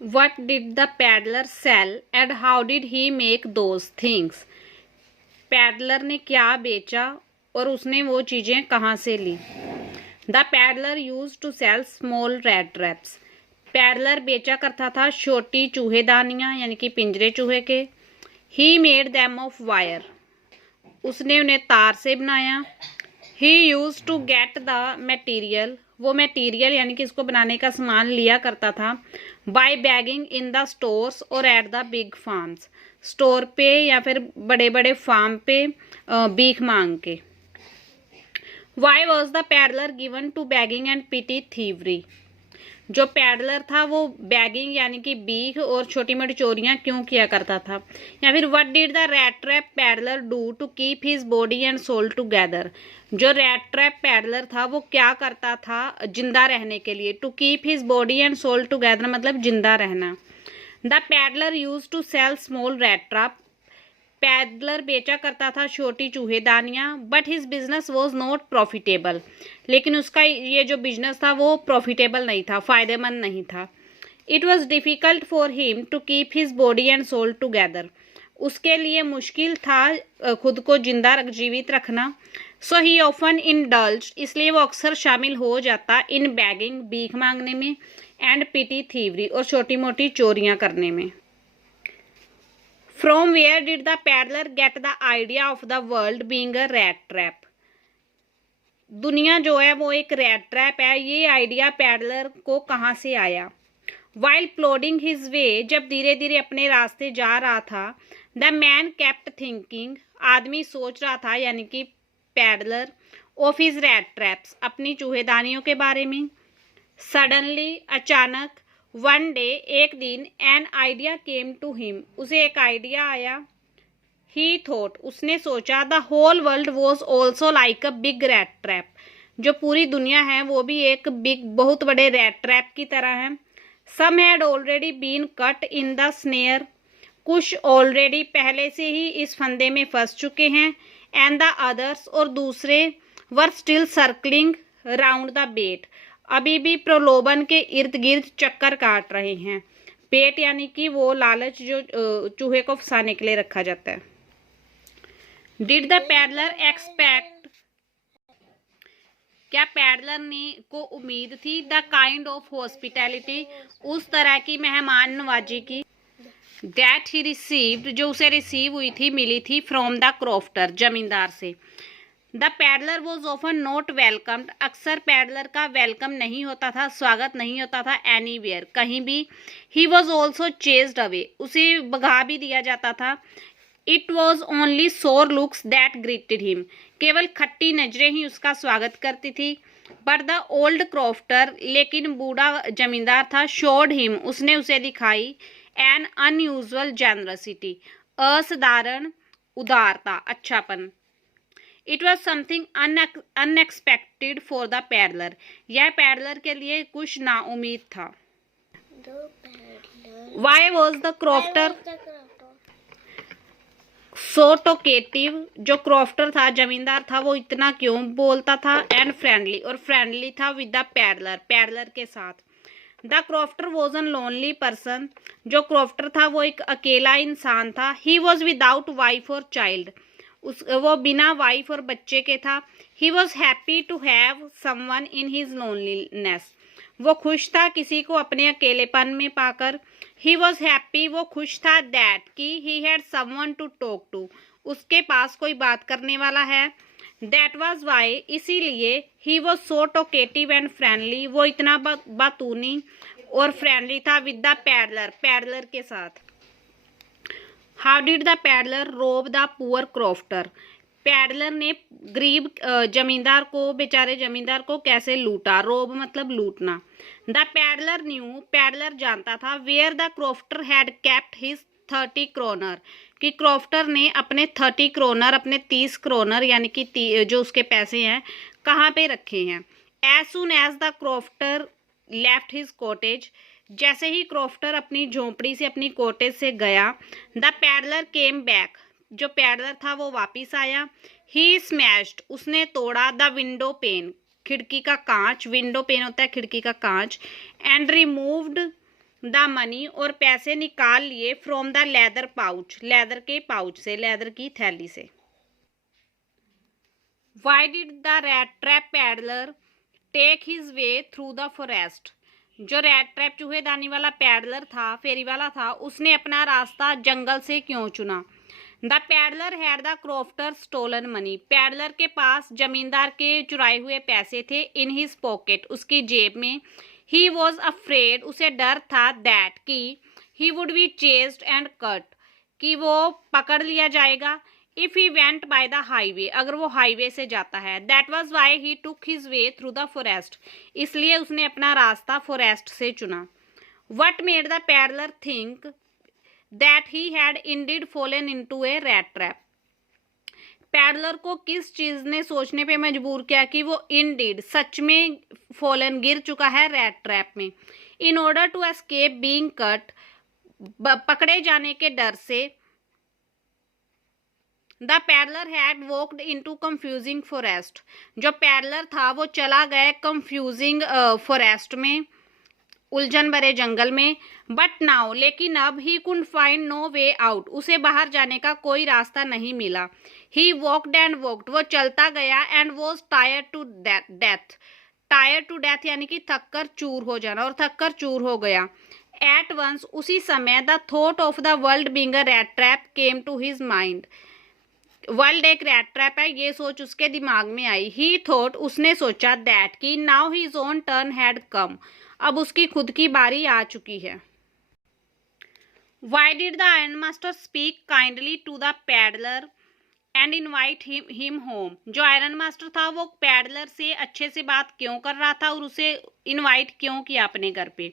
What did the peddler sell and how did he make those things? Peddler ने क्या बेचा और उसने वो चीज़ें कहाँ से ली? The peddler use to sell small rat traps. Peddler बेचा करता था छोटी चूहेदानियाँ यानी कि पिंजरे चूहे के। He made them of wire, उसने उन्हें तार से बनाया। He use to get the material, वो मटेरियल यानी कि इसको बनाने का सामान लिया करता था। By begging in the stores और at the big farms, store पे या फिर बड़े बड़े फार्म पे भीख मांग के। Why was the peddler given to begging and pity thievery, जो पैडलर था वो बैगिंग यानी कि भीख और छोटी मोटी चोरियां क्यों किया करता था। या फिर what did the rat trap peddler do to keep his body and soul together, जो रैट ट्रैप पैडलर था वो क्या करता था जिंदा रहने के लिए। To keep his body and soul together मतलब जिंदा रहना। The peddler use to sell small rat trap, peddler बेचा करता था छोटी चूहेदानियाँ। But his business was not profitable, लेकिन उसका ये जो बिजनेस था वो प्रॉफिटेबल नहीं था, फायदेमंद नहीं था। It was difficult for him to keep his body and soul together, उसके लिए मुश्किल था खुद को जिंदा जीवित रखना। सो ही ऑफन इंडल्ज, इसलिए वो अक्सर शामिल हो जाता इन बैगिंग भीख मांगने में, एंड पिटी थीवरी और छोटी मोटी चोरियां करने में। From where did the peddler get the idea of the world being a rat trap? दुनिया जो है वो एक रैट ट्रैप है, ये आइडिया पैडलर को कहाँ से आया? While plodding his way, जब धीरे धीरे अपने रास्ते जा रहा था, the man kept thinking, आदमी सोच रहा था यानी कि peddler, of his rat traps, अपनी चूहेदानियों के बारे में। Suddenly, अचानक, वन डे एक दिन, an idea came to him, उसे एक आइडिया आया। ही थॉट, उसने सोचा, the whole world was also like a big rat trap, जो पूरी दुनिया है वो भी एक बिग बहुत बड़े रैट ट्रैप की तरह है। Some had already been caught in the snare, कुछ ऑलरेडी पहले से ही इस फंदे में फंस चुके हैं। एंड द अदर्स, और दूसरे, were still circling round the bait, अभी भी प्रलोभन के इर्द गिर्द चक्कर काट रहे हैं। पेट यानी कि वो लालच जो चूहे को फंसाने के लिए रखा जाता है। डिड द पैडलर एक्सपेक्ट, क्या पैडलर ने को उम्मीद थी द काइंड ऑफ हॉस्पिटैलिटी, उस तरह की मेहमान नवाजी की, दैट ही रिसीव्ड, जो उसे रिसीव हुई थी मिली थी, फ्रॉम द क्रॉफ्टर, जमींदार से। The peddler was often not welcomed, अक्सर पैडलर का वेलकम नहीं होता था, स्वागत नहीं होता था, एनीवेयर, कहीं भी। He was also chased away, उसे भगा भी दिया जाता था। इट वॉज ओनली सोर लुक्स दैट ग्रीटेड हिम, केवल खट्टी नजरें ही उसका स्वागत करती थी। बट द ओल्ड क्रॉफ्टर, लेकिन बूढ़ा जमींदार था, शोड हिम, उसने उसे दिखाई, एन अनयूजुअल जेनरसिटी, असाधारण उदारता, अच्छापन। It was something unexpected for the peddler, यह पैडलर के लिए कुछ नाउमीद था। Why was the crofter so talkative, जो क्रॉफ्टर था जमींदार था वो इतना क्यों बोलता था। एंड फ्रेंडली, और फ्रेंडली था विद द पैडलर, पैडलर के साथ। The crofter was an lonely person, जो क्रॉफ्टर था वो एक अकेला इंसान था। ही वॉज विदाउट वाइफ और चाइल्ड, वो बिना वाइफ और बच्चे के था। He was happy to have someone in his loneliness, वो खुश था किसी को अपने अकेलेपन में पाकर। ही वॉज हैप्पी, वो खुश था, दैट कि he had someone to talk to, उसके पास कोई बात करने वाला है। दैट वॉज वाई, इसीलिए, he was so टोकेटिव and friendly, वो इतना बातूनी और फ्रेंडली था विद द पैडलर, पैडलर के साथ। हाउ डिड द पैडलर रोब द पुअर क्रॉफ्टर, पैडलर ने गरीब जमींदार को, बेचारे जमींदार को कैसे लूटा। रोब मतलब लूटना। द पैडलर न्यू, पैडलर जानता था, where the crofter had kept his 30 kroner, कि क्रॉफ्टर ने अपने 30 क्रोनर, अपने 30 क्रोनर यानी कि जो उसके पैसे हैं कहाँ पे रखे हैं। As soon as the crofter left his cottage, जैसे ही क्रॉफ्टर अपनी झोंपड़ी से, अपनी कॉटेज से गया, द पैडलर केम बैक, जो पैडलर था वो वापिस आया। ही स्मैश्ड, उसने तोड़ा, द विंडो पेन, खिड़की का कांच, विंडो पेन होता है खिड़की का कांच, एंड रिमूव्ड द मनी, और पैसे निकाल लिए from the leather pouch, leather के पाउच से, लेदर की थैली से। Why did the rat trap peddler take his way through the forest? जो रैट ट्रैप चूहेदानी वाला पैडलर था, फेरी वाला था, उसने अपना रास्ता जंगल से क्यों चुना? The peddler had the crofter stolen money, peddler के पास जमींदार के चुराए हुए पैसे थे, इन हिज पॉकेट, उसकी जेब में। ही वॉज अफ्रेड, उसे डर था, दैट कि ही would B chased and cut, कि वो पकड़ लिया जाएगा। If he went by the highway, अगर वो हाईवे से जाता है। That was why he took his way through the forest, इसलिए उसने अपना रास्ता फॉरेस्ट से चुना। What made the peddler think that he had Indeed fallen into A rat trap, peddler को किस चीज ने सोचने पे मजबूर किया कि वो इंडीड, सच में फॉलन, गिर चुका है रैट ट्रैप में। In order to escape being caught, पकड़े जाने के डर से। The peddler had walked into confusing forest, जो पैडलर था वो चला गया कंफ्यूजिंग फॉरेस्ट में, उलझन भरे जंगल में। बट नाउ, लेकिन अब, he could find no way out, उसे बाहर जाने का कोई रास्ता नहीं मिला। ही वॉकड एंड वॉकड, वो चलता गया, and was tired to death, tired to death यानी कि थक कर चूर हो जाना, और थक कर चूर हो गया। एट वंस, उसी समय, the thought of the world being a rat trap came to his mind, world एक रैट ट्रैप है, ये सोच उसके दिमाग में आई। ही थॉट, उसने सोचा, दैट कि now his own turn had come, अब उसकी खुद की बारी आ चुकी है। Why did the iron master speak kindly to the peddler and invite him home, जो आयरन मास्टर था वो पैडलर से अच्छे से बात क्यों कर रहा था और उसे इनवाइट क्यों किया अपने घर पे?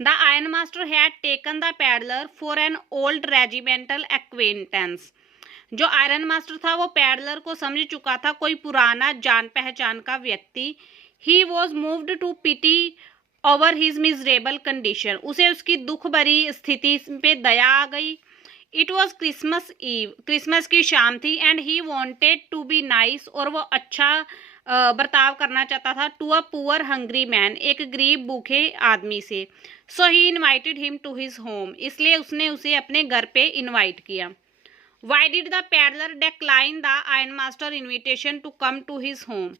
The iron master had taken the peddler for an old regimental acquaintance, जो आयरन मास्टर था वो पैडलर को समझ चुका था कोई पुराना जान पहचान का व्यक्ति। He was moved to pity over his miserable condition, उसे उसकी दुख भरी स्थिति पे दया आ गई। It was Christmas eve, Christmas की शाम थी, and he wanted to be nice, और वो अच्छा बर्ताव करना चाहता था, to a poor hungry man, एक गरीब भूखे आदमी से। So he invited him to his home, इसलिए उसने उसे अपने घर पे इन्वाइट किया। Why did the peddler decline the iron master invitation to come to his home?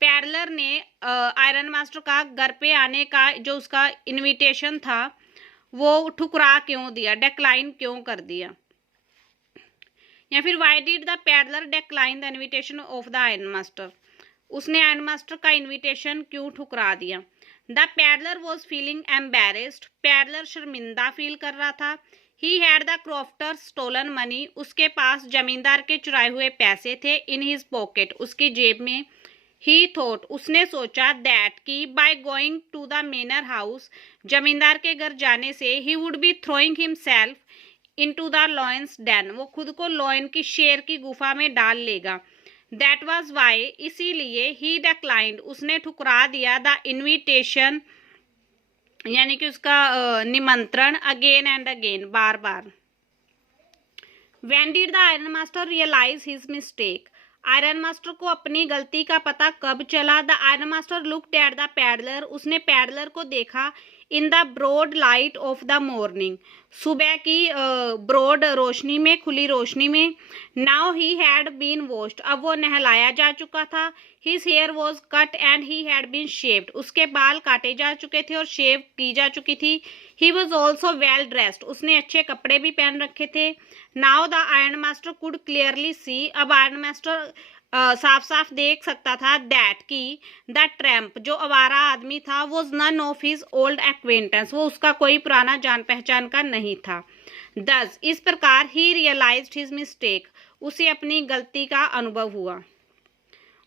Peddler ने आयरन मास्टर का घर पे आने का जो उसका इनविटेशन था वो ठुकरा क्यों दिया, डेक्लाइन क्यों कर दिया? या फिर why did the peddler decline the invitation of the iron master, उसने आयरन मास्टर का इनविटेशन क्यों ठुकरा दिया? The peddler was feeling embarrassed, peddler शर्मिंदा फील कर रहा था। He had the crofter stolen money, उसके पास जमींदार के चुराए हुए पैसे थे, इन हिज पॉकेट, उसकी जेब में। ही थॉट, उसने सोचा, दैट कि by going to the manor house, जमींदार के घर जाने से, he would be throwing himself into the lion's den, वो खुद को लॉयन की, शेर की गुफा में डाल लेगा। दैट वाज वाई, इसीलिए, ही डिक्लाइंड, उसने ठुकरा दिया, द इनविटेशन यानी कि उसका निमंत्रण, अगेन एंड अगेन, बार बार। When did the iron master realise his mistake, iron master को अपनी गलती का पता कब चला? The iron master looked at the peddler, उसने पैडलर को देखा, in the broad light of the morning, सुबह की ब्रॉड रोशनी में, खुली रोशनी में। Now he had been washed, अब वो नहलाया जा चुका था। His hair was cut and he had been shaved, उसके बाल काटे जा चुके थे और शेव की जा चुकी थी। He was also well dressed, उसने अच्छे कपड़े भी पहन रखे थे। Now the iron master could clearly see, अब आयरन मास्टर साफ साफ देख सकता था, दैट कि द ट्रैम्प, जो आवारा आदमी था, was none of his old acquaintance, वो उसका कोई पुराना जान पहचान का नहीं था। दस, इस प्रकार, ही रियलाइज्ड हिज मिस्टेक, उसे अपनी गलती का अनुभव हुआ।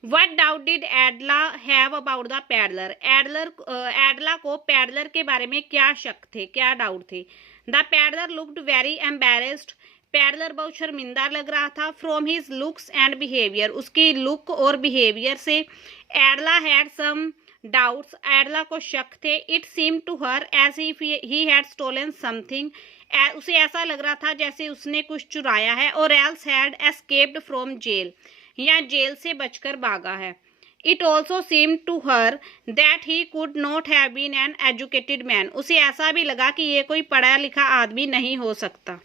What doubt did Edla have about the peddler, Edla को पैडलर के बारे में क्या शक थे, क्या डाउट थे? The peddler looked very embarrassed, peddler बहुत शर्मिंदा लग रहा था। From his looks and behaviour, उसकी लुक और बिहेवियर से। Edla had some doubts, Edla को शक थे। It seem to her as if he had stolen something, उसे ऐसा लग रहा था जैसे उसने कुछ चुराया है। और else had escaped from jail, या जेल से बचकर भागा है। It also seemed to her that he could not have been an educated man. उसे ऐसा भी लगा कि ये कोई पढ़ा लिखा आदमी नहीं हो सकता.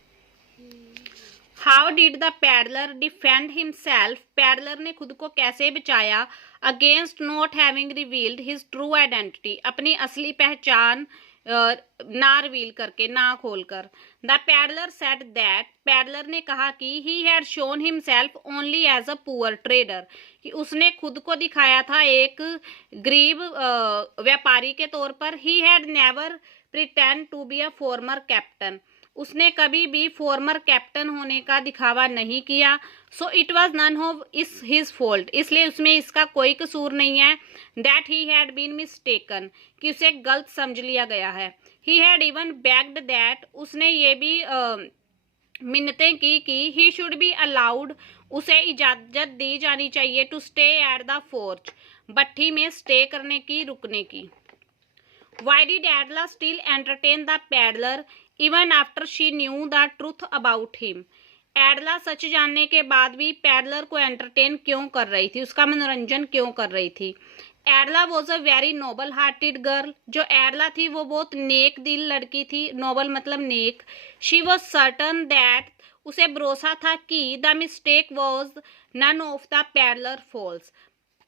How did the peddler defend himself? Peddler ने खुद को कैसे बचाया against not having revealed his true identity. अपनी असली पहचान ना रिवील करके, ना खोलकर. The peddler said that, peddler ने कहा कि he had shown himself only as a poor trader, कि उसने खुद को दिखाया था एक गरीब व्यापारी के तौर पर. He had never pretend to be a former captain. उसने कभी भी फॉर्मर कैप्टन होने का दिखावा नहीं किया. So it was none of his fault, इसलिए उसमें इसका कोई कसूर नहीं है. That he had been mistaken, कि उसे गलत समझ लिया गया है. He had even begged that, उसने ये भी मिन्नतें की कि ही शुड बी अलाउड, उसे इजाजत दी जानी चाहिए to stay at the forge, भट्ठी में स्टे करने की, रुकने की. Why did Edla still entertain the peddler even after she knew the truth about him. Edla सच जानने के बाद भी पैडलर को एंटरटेन क्यों कर रही थी, उसका मनोरंजन क्यों कर रही थी. Edla was a very noble hearted girl, जो एडला थी वो बहुत नेक दिल लड़की थी. नोबल मतलब नेक. शी वॉज सर्टन दैट, उसे भरोसा था कि the mistake was none of the peddler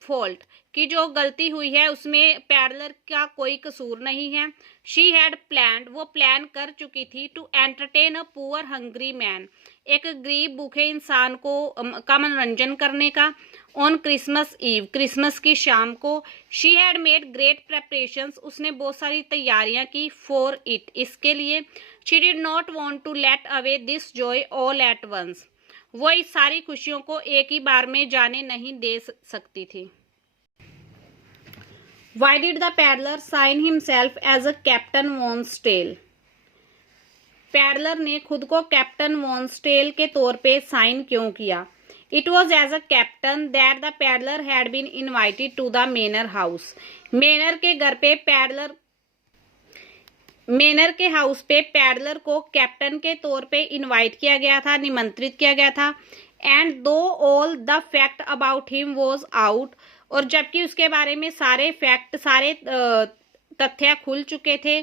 fault, कि जो गलती हुई है उसमें पैडलर का कोई कसूर नहीं है. शी हैड प्लान्ड, वो प्लान कर चुकी थी to entertain a poor hungry man, एक गरीब भूखे इंसान को का मनोरंजन करने का. ऑन क्रिसमस ईव, क्रिसमस की शाम को. She had made great preparations, उसने बहुत सारी तैयारियां की. फॉर इट, इसके लिए. She did not want to let away this joy all at once, वो इस सारी खुशियों को एक ही बार में जाने नहीं दे सकती थी. Why did the peddler sign himself as a Captain Von Stale? Peddler ने खुद को कैप्टन वॉन स्टेल के तौर पे साइन क्यों किया. It was as a captain that the peddler had been invited to the manor house. Manor के घर पे पैडलर, मेनर के हाउस पे पैडलर को कैप्टन के तौर पे इनवाइट किया गया था, निमंत्रित किया गया था. एंड दो all the fact about him was out, और जबकि उसके बारे में सारे फैक्ट, सारे तथ्य खुल चुके थे.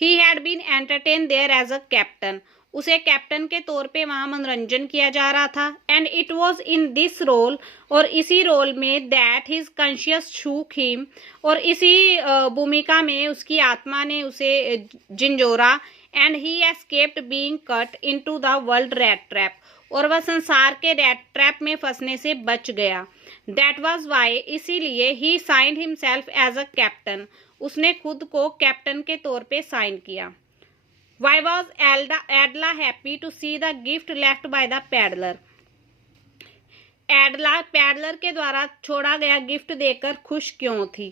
He had been entertain there as a captain, उसे कैप्टन के तौर पे वहाँ मनोरंजन किया जा रहा था. And it was in this role, और इसी रोल में that his conscience shook him, और इसी भूमिका में उसकी आत्मा ने उसे झिंझोरा. And he escaped being caught into the world rat trap, और वह संसार के रैट ट्रैप में फंसने से बच गया. दैट वॉज वाई, इसीलिए he signed himself as a captain, उसने खुद को कैप्टन के तौर पे साइन किया. Why was Edla happy to see the gift left by the peddler. Edla peddler के द्वारा छोड़ा गया गिफ्ट देखकर खुश क्यों थी.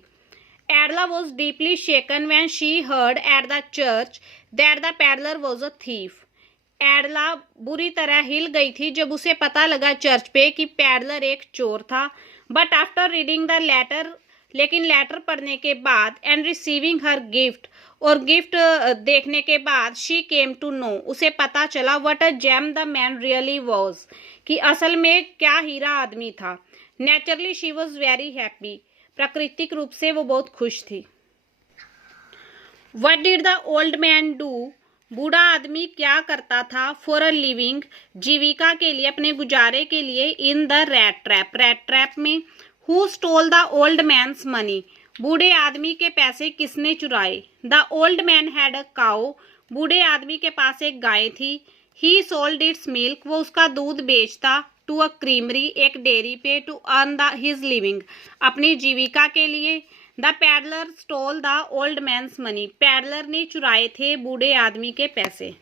Edla was deeply shaken when she heard at the church that the peddler was a thief. Edla बुरी तरह हिल गई थी जब उसे पता लगा चर्च पे कि पैडलर एक चोर था. But after reading the letter, लेकिन लेटर पढ़ने के बाद, एंड रिसीविंग हर गिफ्ट, और गिफ्ट देखने के बाद, शी केम टू नो, उसे पता चला what a gem the man really was, कि असल में क्या हीरा आदमी था. Naturally she was very happy, प्राकृतिक रूप से वो बहुत खुश थी. What did the old man do, बूढ़ा आदमी क्या करता था. फॉर अ लिविंग, जीविका के लिए, अपने गुजारे के लिए. In the rat trap, rat trap में. Who stole the old man's money, बूढ़े आदमी के पैसे किसने चुराए. The old man had a cow, बूढ़े आदमी के पास एक गाय थी. ही सोल्ड इट्स मिल्क, वो उसका दूध बेचता. टू अ क्रीमरी, एक डेयरी पे. To earn the his living, अपनी जीविका के लिए. The peddler stole the old man's money, peddler ने चुराए थे बूढ़े आदमी के पैसे.